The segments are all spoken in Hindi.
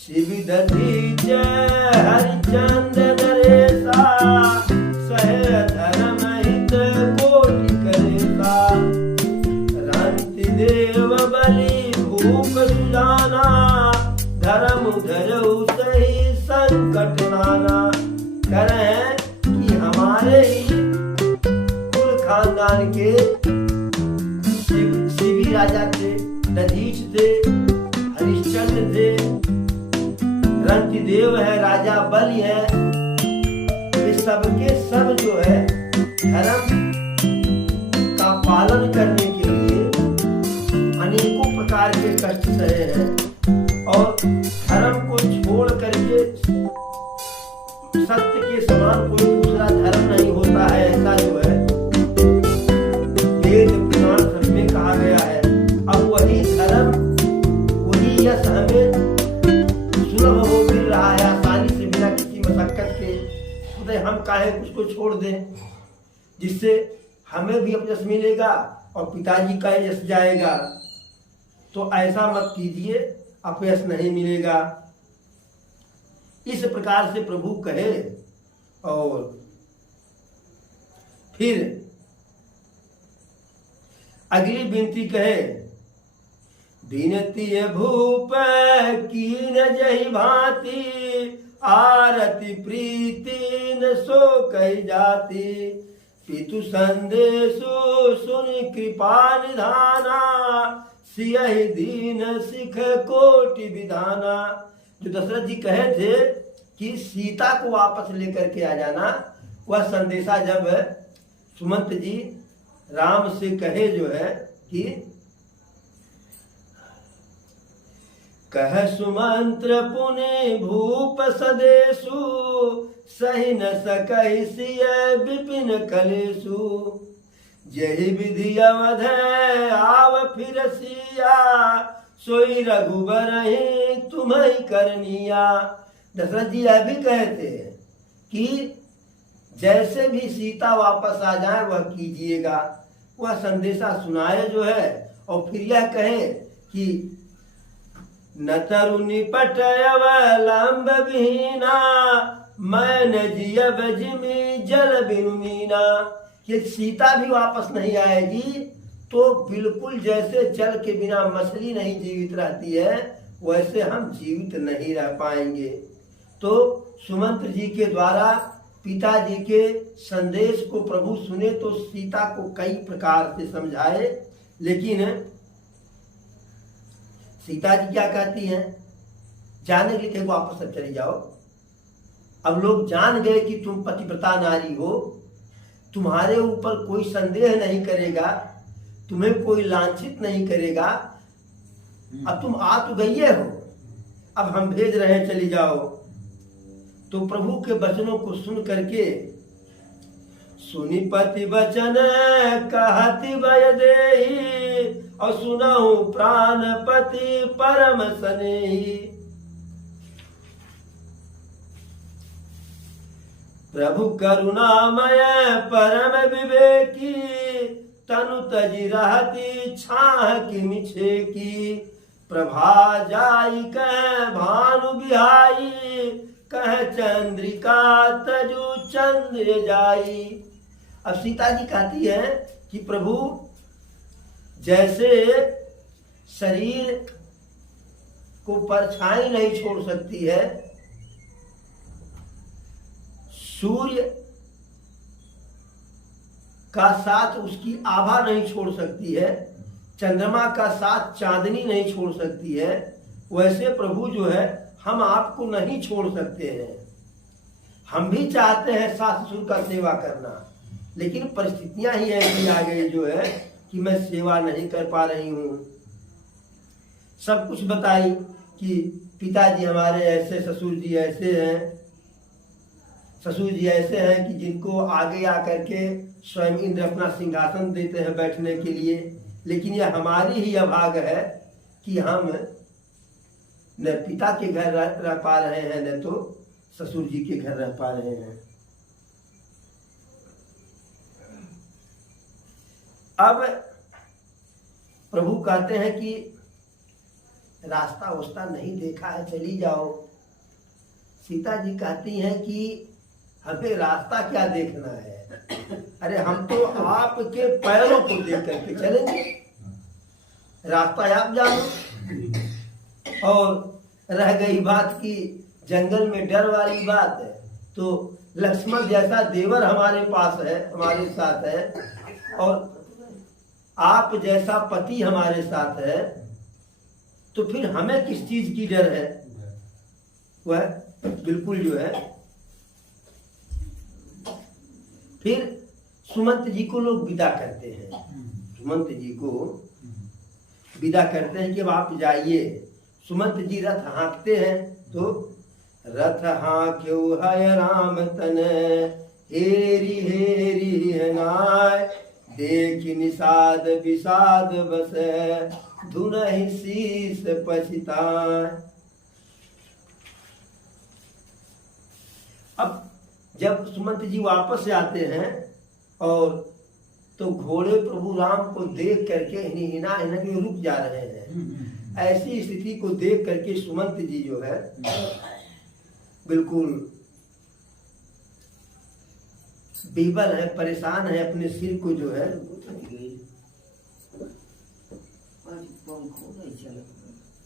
शिव दधीच हरिचंद्र नरेशा सह धर्म हित कोटि करेशा रंति देव बलि भूप सुजाना धर्म धरऊ सही संकट नाना। करें कि हमारे ही कुल खानदान के शिवी राजा थे, दधीच थे, हरिश्चंद्र थे, रंतिदेव है, राजा बलि है। ये सब के सब जो है धर्म का पालन करने के लिए अनेकों प्रकार के कष्ट सहे हैं और धर्म को छोड़ करके सत्य के समान कोई दूसरा धर्म नहीं होता है, ऐसा जो है वेद पुराण सब में कहा गया है। अब वही धर्म, वही यश हमें सुलभ हो मिल रहा है आसानी से, बिना किसी मशक्कत के। तो हम काहे उसको छोड़ दें, जिससे हमें भी अपयश मिलेगा और पिताजी का यश जाएगा। तो ऐसा मत कीजिए, अपयश नहीं मिलेगा। इस प्रकार से प्रभु कहे और फिर अगली विनती कहे, विनती भूप कीन जहि भांति आरती प्रीति न सो कही जाती पितु संदेशु सुनि कृपा निधाना सियहि दीन सिख कोटि विधाना। जो दशरथ जी कहे थे कि सीता को वापस लेकर के आ जाना, वह संदेशा जब सुमंत जी राम से कहे जो है कि कह सुमंत्र पुनि भूप सदेशु सही न सकहि सिय विपिन कलेशु जहि विधि अवध आव फिर सिया सोई रघुबर ही तुम्हें करनिया। दशरथ जी यह भी कहते हैं कि जैसे भी सीता वापस आ जाए वह कीजिएगा। वह संदेशा सुनाए जो है और फिर यह कहे कि न तरु निपट अवलंब विहीना मैं न जियब जिमी जल बिनु मीना। कि सीता भी वापस नहीं आएगी तो बिल्कुल जैसे जल के बिना मछली नहीं जीवित रहती है, वैसे हम जीवित नहीं रह पाएंगे। तो सुमंत्र जी के द्वारा पिताजी के संदेश को प्रभु सुने तो सीता को कई प्रकार से समझाए, लेकिन सीता जी क्या कहती हैं, जाने के लिए वापस अब चली जाओ। अब लोग जान गए कि तुम पतिव्रता नारी हो, तुम्हारे ऊपर कोई संदेह नहीं करेगा, तुम्हें कोई लांछित नहीं करेगा। अब तुम आ तो गई हो, अब हम भेज रहे हैं, चली जाओ। तो प्रभु के वचनों को सुन करके सुनि पति वचन कहति भय देहि और सुनहु प्राणपति परम स्नेही। प्रभु करुणामय परम विवेकी तनु तजी रहती छाह की मिछे की प्रभा जाई कह भानु बिहाई कह चंद्रिका तजु चंद्र जाई। अब सीता जी कहती है कि प्रभु जैसे शरीर को परछाई नहीं छोड़ सकती है, सूर्य का साथ उसकी आभा नहीं छोड़ सकती है, चंद्रमा का साथ चांदनी नहीं छोड़ सकती है, वैसे प्रभु जो है हम आपको नहीं छोड़ सकते हैं। हम भी चाहते हैं सास ससुर का सेवा करना, लेकिन परिस्थितियां ही ऐसी आ गई जो है कि मैं सेवा नहीं कर पा रही हूँ। सब कुछ बताई कि पिताजी हमारे ऐसे, ससुर जी ऐसे हैं, ससुर जी ऐसे हैं कि जिनको आगे आकर के स्वयं इंद्र अपना सिंहासन देते हैं बैठने के लिए, लेकिन यह हमारी ही अभागा है कि हम न पिता के घर रह पा रहे हैं, न तो ससुर जी के घर रह पा रहे हैं। अब प्रभु कहते हैं कि रास्ता वास्ता नहीं देखा है, चली जाओ। सीता जी कहती हैं कि हमें रास्ता क्या देखना है, अरे हम तो आपके पैरों को देख करके चलेंगे, रास्ता आप जानो। और रह गई बात की जंगल में डर वाली बात है, तो लक्ष्मण जैसा देवर हमारे पास है, हमारे साथ है, और आप जैसा पति हमारे साथ है, तो फिर हमें किस चीज की डर है। वह बिल्कुल जो है, फिर सुमंत जी को लोग विदा करते हैं, सुमंत जी को विदा करते हैं कि अब आप जाइए। सुमंत जी रथ हाँकते हैं, तो रथ हाँक्यो है राम तन, हेरी हेरी है नाय, देख निषाद विषाद बस, धुनहि शीस पछिताय। अब जब सुमंत जी वापस आते हैं, और तो घोड़े प्रभु राम को देख करके हिना हिना के रुक जा रहे हैं। ऐसी स्थिति को देख करके सुमंत जी जो है बिल्कुल बीबल है, परेशान है, अपने सिर को जो है।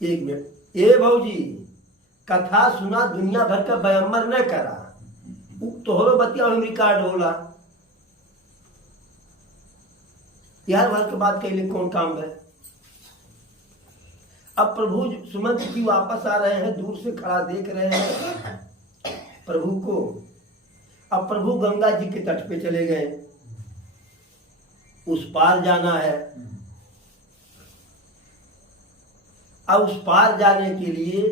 एक मिनट, ए भौजी कथा सुना, दुनिया भर का बयम्बर न करा, तोहरो बतिया में रिकॉर्ड होला, यार भर के बात कहले कौन काम है। अब प्रभु सुमंत जी वापस आ रहे हैं, दूर से खड़ा देख रहे हैं प्रभु को। अब प्रभु गंगा जी के तट पे चले गए, उस पार जाना है। अब उस पार जाने के लिए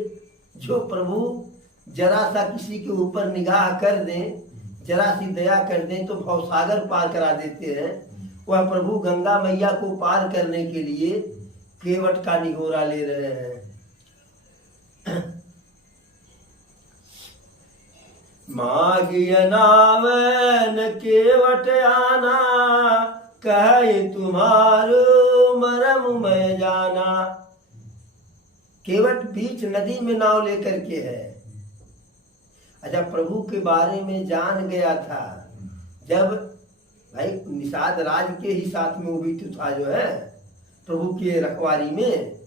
जो प्रभु जरा सा किसी के ऊपर निगाह कर दें, जरा सी दया कर दें, तो भवसागर पार करा देते हैं। वह प्रभु गंगा मैया को पार करने के लिए केवट का निगोरा ले रहे हैं। मागिय नावन केवट आना, कहे तुम्हारो मरम मैं जाना। केवट बीच नदी में नाव लेकर के है। अच्छा, प्रभु के बारे में जान गया था, जब भाई निषाद राज के ही साथ में वो भी तो था जो है प्रभु के रखवारी में।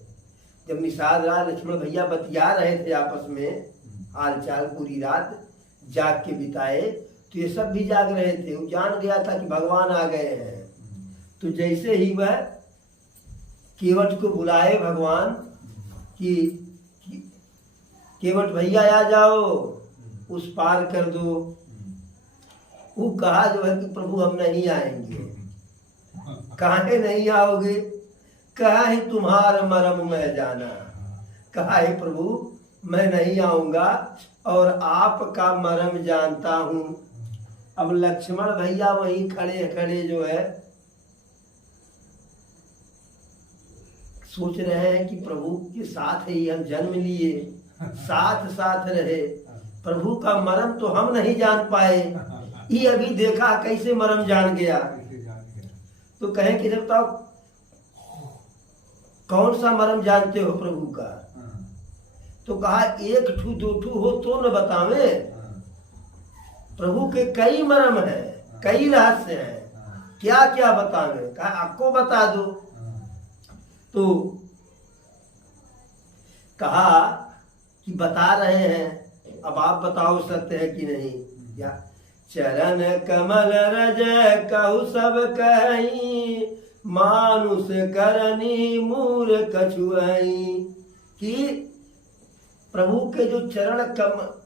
जब निषाद राज लक्ष्मण भैया बतिया रहे थे आपस में हाल चाल, पूरी रात जाग के बिताए, तो ये सब भी जाग रहे थे। वो जान गया था कि भगवान आ गए हैं। तो जैसे ही वह केवट को बुलाए भगवान कि केवट भैया आ जाओ, उस पार कर दो, वो कहा जो है कि प्रभु हम नहीं आएंगे। काहे नहीं आओगे? कहा है तुम्हार मरम मैं जाना। कहा है प्रभु मैं नहीं आऊंगा और आपका मरम जानता हूं। अब लक्ष्मण भैया वहीं खड़े खड़े जो है सोच रहे हैं कि प्रभु के साथ ही हम जन्म लिए, साथ साथ रहे, प्रभु का मरम तो हम नहीं जान पाए, ये अभी देखा कैसे मरम जान गया। तो कहें कि जब तक कौन सा मरम जानते हो प्रभु का? तो कहा एक ठू दो ठू हो तो न बतावे। प्रभु के कई मरम है, कई रहस्य हैं, क्या क्या बतावे? कहा आपको बता दो। तो कहा कि बता रहे हैं, अब आप बताओ सत्य है कि नहीं। या चरण कमल रज कहु सब कहीं, मानुष करनी मूर कछुआई। कि प्रभु के जो चरण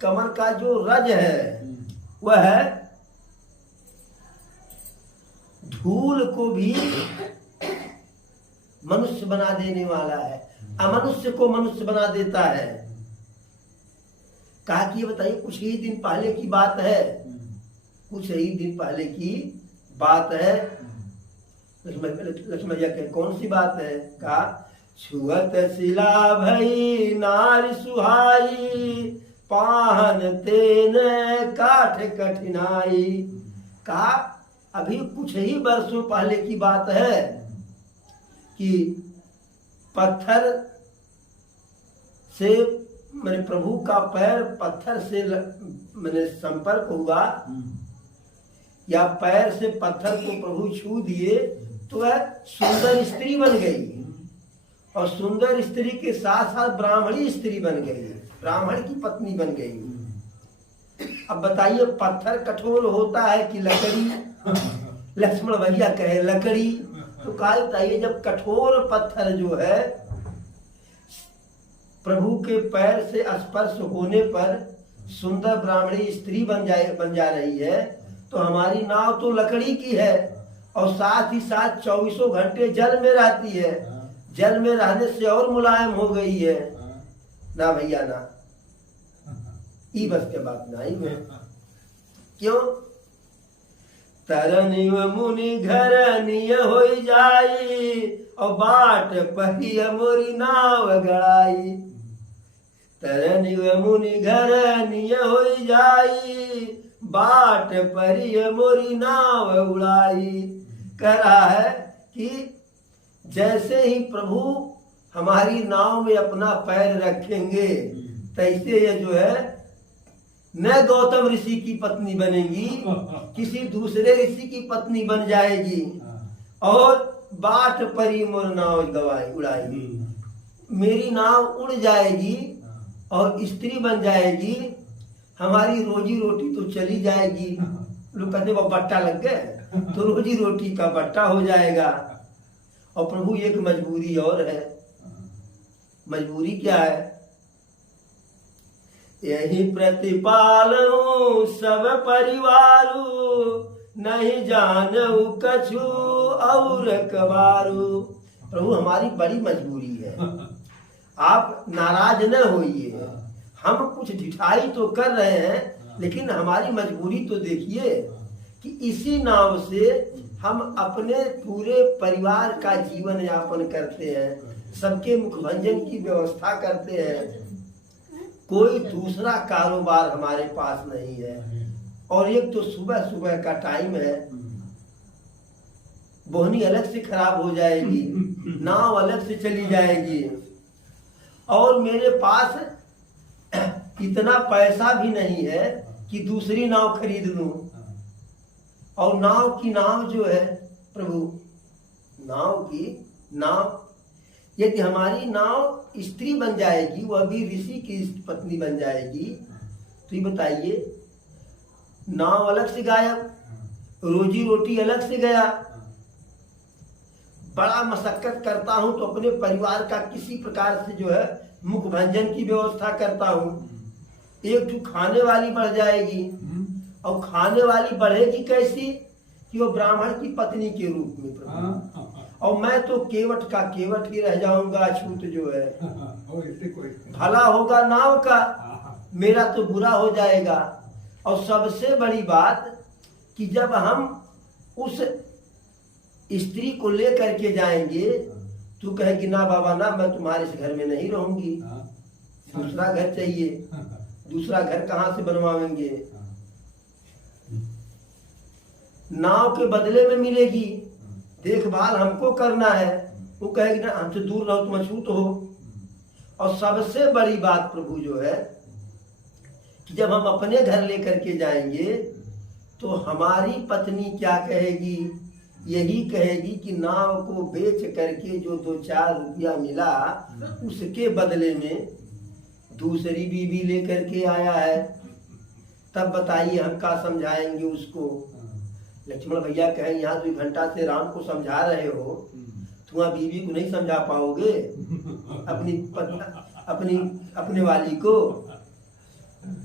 कमल का जो रज है वह धूल को भी मनुष्य बना देने वाला है, अमनुष्य को मनुष्य बना देता है। कहा कि ये बताइए कुछ ही दिन पहले की बात है, कुछ ही दिन पहले की बात है। लक्ष्मण भैया कहे कौन सी बात है? कहा छुअत शिला भई नारी सुहाई, पाहन तेन काठ कठिनाई। कहा अभी कुछ ही वर्षों पहले की बात है कि पत्थर से मैंने प्रभु का पैर पत्थर से मैंने संपर्क हुआ या पैर से पत्थर को प्रभु छू दिए तो वह सुंदर स्त्री बन गई, और सुंदर स्त्री के साथ साथ ब्राह्मणी स्त्री बन गई, ब्राह्मण की पत्नी बन गई। अब बताइए पत्थर कठोर होता है कि लकड़ी? लक्ष्मण भैया कहे लकड़ी, तो कहा बताइए जब कठोर पत्थर जो है प्रभु के पैर से स्पर्श होने पर सुंदर ब्राह्मणी स्त्री बन जा रही है, तो हमारी नाव तो लकड़ी की है और साथ ही साथ 24 घंटे जल में रहती है, जल में रहने से और मुलायम हो गई है ना भैया ना। ई बस के बात ना ही में क्यों तरनिव मुनि घर निय हो जाई और बाट पहिय मोरी नाव गड़ाई। तरनिव मुनि घर निय हो जाई बाट परिय मोरी नाव उड़ाई। कह रहा है कि जैसे ही प्रभु हमारी नाव में अपना पैर रखेंगे तैसे ये जो है न गौतम ऋषि की पत्नी बनेगी, किसी दूसरे ऋषि की पत्नी बन जाएगी और बाट परी मोर नाव गवाई उड़ाएगी, मेरी नाव उड़ जाएगी और स्त्री बन जाएगी, हमारी रोजी रोटी तो चली जाएगी। लोग कहते वो बट्टा लग गए तो रोजी रोटी का बट्टा हो जाएगा। और प्रभु एक मजबूरी और है, मजबूरी क्या है? यही प्रतिपालू सब परिवारू नहीं जानू कछु और कबारू। प्रभु हमारी बड़ी मजबूरी है, आप नाराज न होइए। हम कुछ ढिठाई तो कर रहे हैं लेकिन हमारी मजबूरी तो देखिए कि इसी नाव से हम अपने पूरे परिवार का जीवन यापन करते हैं, सबके मुखभंजन की व्यवस्था करते हैं, कोई दूसरा कारोबार हमारे पास नहीं है। और एक तो सुबह सुबह का टाइम है, बोहनी अलग से खराब हो जाएगी, नाव अलग से चली जाएगी, और मेरे पास इतना पैसा भी नहीं है कि दूसरी नाव खरीद लूं। और नाव की नाव जो है प्रभु, नाव की नाव यदि हमारी नाव स्त्री बन जाएगी, वह भी ऋषि की पत्नी बन जाएगी, तो ये बताइए नाव अलग से गायब, रोजी रोटी अलग से गया। बड़ा मशक्कत करता हूं तो अपने परिवार का किसी प्रकार से जो है मुख भंजन की व्यवस्था करता हूं। एक तो खाने वाली बढ़ जाएगी, और खाने वाली बढ़ेगी कैसी कि वो ब्राह्मण की पत्नी के रूप में प्रभु, और मैं तो केवट का केवट ही रह जाऊंगा, छूट जो है भला होगा नाव का, मेरा तो बुरा हो जाएगा। और सबसे बड़ी बात कि जब हम उस स्त्री को लेकर के जाएंगे तू कहेगी ना बाबा ना, मैं तुम्हारे इस घर में नहीं रहूंगी, दूसरा घर चाहिए। दूसरा घर कहाँ से बनवाएंगे? नाव के बदले में मिलेगी, देखभाल हमको करना है। वो कहेगी ना हमसे दूर रहो, तुम अछूत हो। और सबसे बड़ी बात प्रभु जो है कि जब हम अपने घर लेकर के जाएंगे तो हमारी पत्नी क्या कहेगी? यही कहेगी कि नाव को बेच करके जो 2-4 रुपया मिला उसके बदले में दूसरी बीवी लेकर के आया है। तब बताइए हम क्या समझाएंगे उसको? लक्ष्मण भैया कहें यहाँ 2 घंटा से राम को समझा रहे हो, तुम्हारी बीवी को नहीं समझा पाओगे, अपने वाली को?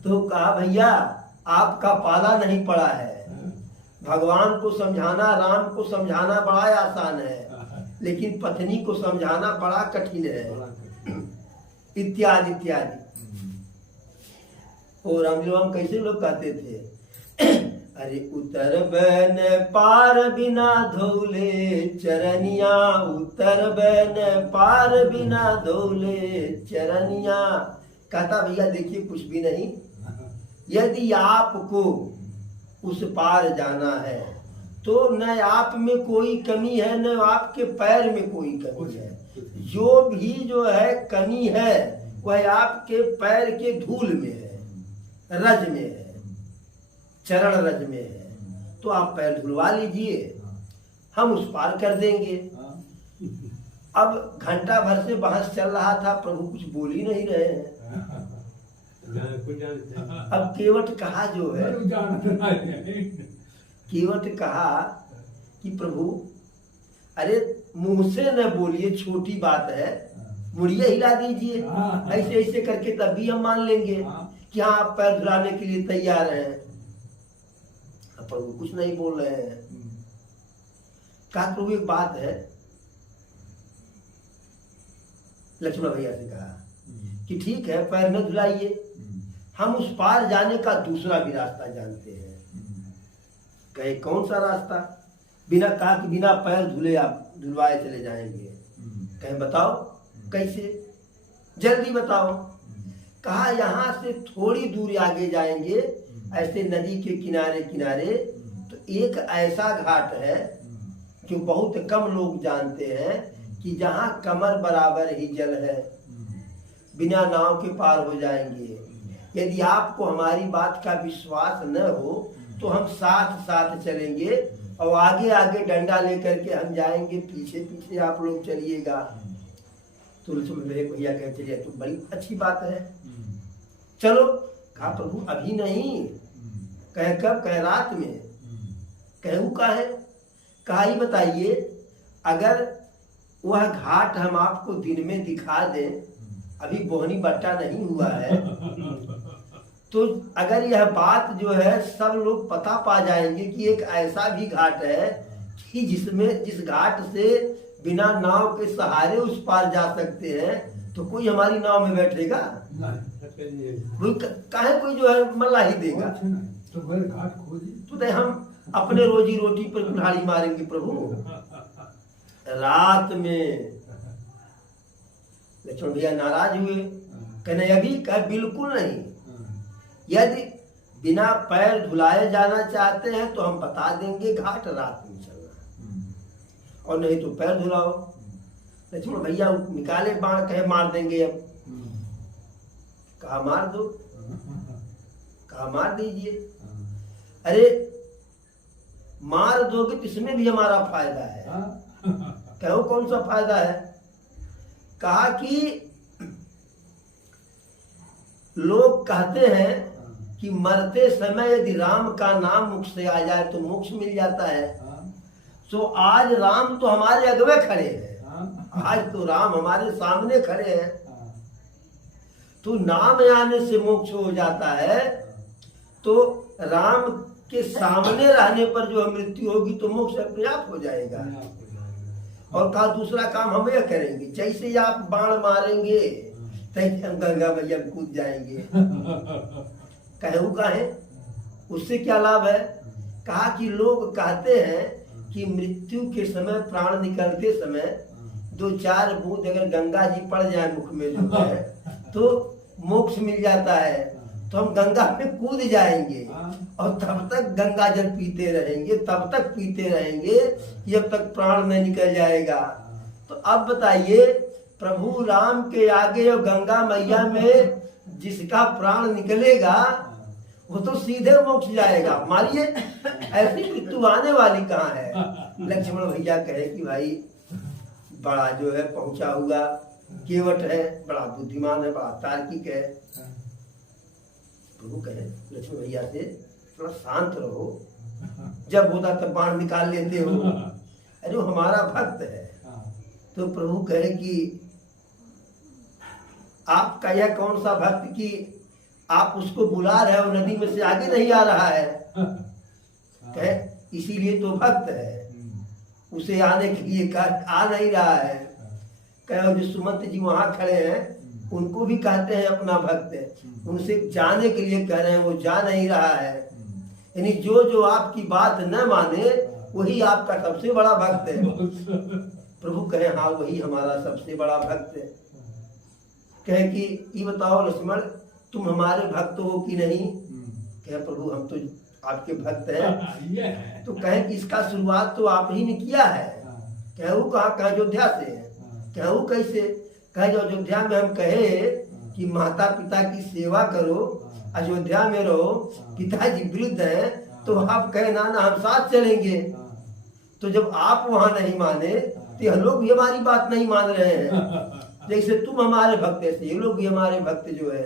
तो कहा भैया आपका पाला नहीं पड़ा है, भगवान को समझाना, राम को समझाना बड़ा आसान है, लेकिन पत्नी को समझाना बड़ा कठिन है, इत्यादि इत्यादि। और हम कैसे लोग कहते थे अरे उतर बैन पार बिना धोले चरनिया, उतर बैन पार बिना धोले चरनिया। कहता भैया देखिए कुछ भी नहीं, यदि आपको उस पार जाना है तो न आप में कोई कमी है न आपके पैर में कोई कमी है, जो भी जो है कमी है वह आपके पैर के धूल में है, रज में है, चरण रज में है, तो आप पैर धुलवा लीजिए, हम उस पार कर देंगे। अब घंटा भर से बहस चल रहा था, प्रभु कुछ बोल ही नहीं रहे हैं। अब केवट कहा जो है, केवट कहा कि प्रभु अरे मुंह से न बोलिए, छोटी बात है, मुड़िए हिला दीजिए, ऐसे ऐसे करके तभी हम मान लेंगे कि हाँ आप पैर धुलाने के लिए तैयार हैं। अब प्रभु कुछ नहीं बोल रहे हैं। कहा प्रभु एक बात है, लक्ष्मण भैया से कहा कि ठीक है पैर न धुलाइए, हम उस पार जाने का दूसरा भी रास्ता जानते हैं। कहे कौन सा रास्ता? बिना कहा कि बिना पैर धुले आप धुलवाए चले जाएंगे। कहे बताओ कैसे, जल्दी बताओ। कहा यहाँ से थोड़ी दूर आगे जाएंगे, ऐसे नदी के किनारे किनारे तो एक ऐसा घाट है जो बहुत कम लोग जानते हैं कि जहाँ कमर बराबर ही जल है, बिना नाव के पार हो जाएंगे। यदि आपको हमारी बात का विश्वास न हो तो हम साथ साथ चलेंगे और आगे आगे डंडा लेकर के हम जाएंगे, पीछे पीछे आप लोग चलिएगा। तो मेरे भैया कहे चलिए तो बड़ी अच्छी बात है, चलो। कहा प्रभु अभी नहीं। कहे कब? कहे रात में। कहू का है? कहा ही बताइए, अगर वह घाट हम आपको दिन में दिखा दें, अभी बोहनी बट्टा नहीं हुआ है, तो अगर यह बात जो है सब लोग पता पा जाएंगे कि एक ऐसा भी घाट है कि जिस घाट से बिना नाव के सहारे उस पार जा सकते हैं, तो कोई हमारी नाव में बैठेगा? काहे कोई जो है मल्ला ही देगा। तो घाट खोजिए, तो हम अपने रोजी रोटी पर कुल्हाड़ी मारेंगे प्रभु। रात में लक्ष्मण भैया नाराज हुए, कहने अभी कह बिल्कुल नहीं, यदि बिना पैर धुलाए जाना चाहते हैं तो हम बता देंगे घाट रात में चलना, और नहीं तो पैर धुलाओ। लक्ष्मण भैया निकाले बाण, कहे मार देंगे। अब कहा मार दो, कहा मार दीजिए। अरे मार दोगे तो इसमें भी हमारा फायदा है। कहो कौन सा फायदा है? कहा कि लोग कहते हैं कि मरते समय यदि राम का नाम मुख से आ जाए तो मोक्ष मिल जाता है। सो आज राम तो हमारे अगवे खड़े हैं, आज तो राम हमारे सामने खड़े हैं, तो नाम आने से मोक्ष हो जाता है। तो राम के सामने रहने पर जो मृत्यु होगी तो मोक्ष अपने आप हो जाएगा। और कहा दूसरा काम हम यह करेंगे, जैसे ही आप बाण मारेंगे तैसे हम गंगा मैया कूद जाएंगे। कहू का है उससे क्या लाभ है? कहा कि लोग कहते हैं कि मृत्यु के समय, प्राण निकलते समय 2-4 बूंद अगर गंगा जी पड़ जाए मुख में जो है तो मोक्ष मिल जाता है। तो हम गंगा में कूद जाएंगे और तब तक गंगा जल पीते रहेंगे, तब तक पीते रहेंगे जब तक प्राण न निकल जाएगा। तो अब बताइए, प्रभु राम के आगे और गंगा मैया में जिसका प्राण निकलेगा वो तो सीधे मोक्ष जाएगा। मानिए ऐसी मृत्यु आने वाली कहाँ है? लक्ष्मण भैया कहे कि भाई बड़ा जो है पहुंचा हुआ केवट है, बड़ा बुद्धिमान है, बड़ा तार्किक है। प्रभु कहे लक्ष्मण भैया से थोड़ा शांत रहो, जब होता तब बाण निकाल लेते हो। अरे वो हमारा भक्त है। तो प्रभु कहे कि आपका यह कौन सा भक्त कि आप उसको बुला रहे हो, नदी में से आगे नहीं आ रहा है? कहे इसीलिए तो भक्त है, उसे आने के लिए आ नहीं रहा है। कहे जो सुमंत जी वहां खड़े हैं उनको भी कहते हैं अपना भक्त है, उनसे जाने के लिए कह रहे हैं, वो जा नहीं रहा है। यानी जो जो आपकी बात न माने वही आपका सबसे बड़ा भक्त है। प्रभु कहे हाँ वही हमारा सबसे बड़ा भक्त है। कहे कि ये बताओ लक्ष्मण तुम हमारे भक्त हो कि नहीं? कहे प्रभु हम तो आपके भक्त हैं। तो कहे कि इसका शुरुआत तो आप ही ने किया है। कहू कहा? कहे अयोध्या से। कहू कैसे? कहे जो अयोध्या में हम कहे कि माता पिता की सेवा करो, अयोध्या में रहो, पिताजी वृद्ध हैं तो आप कहे नाना हम साथ चलेंगे। तो जब आप वहां नहीं माने तो यह लोग भी हमारी बात नहीं मान रहे हैं। जैसे तुम हमारे भक्त ऐसे ये लोग भी हमारे भक्त जो है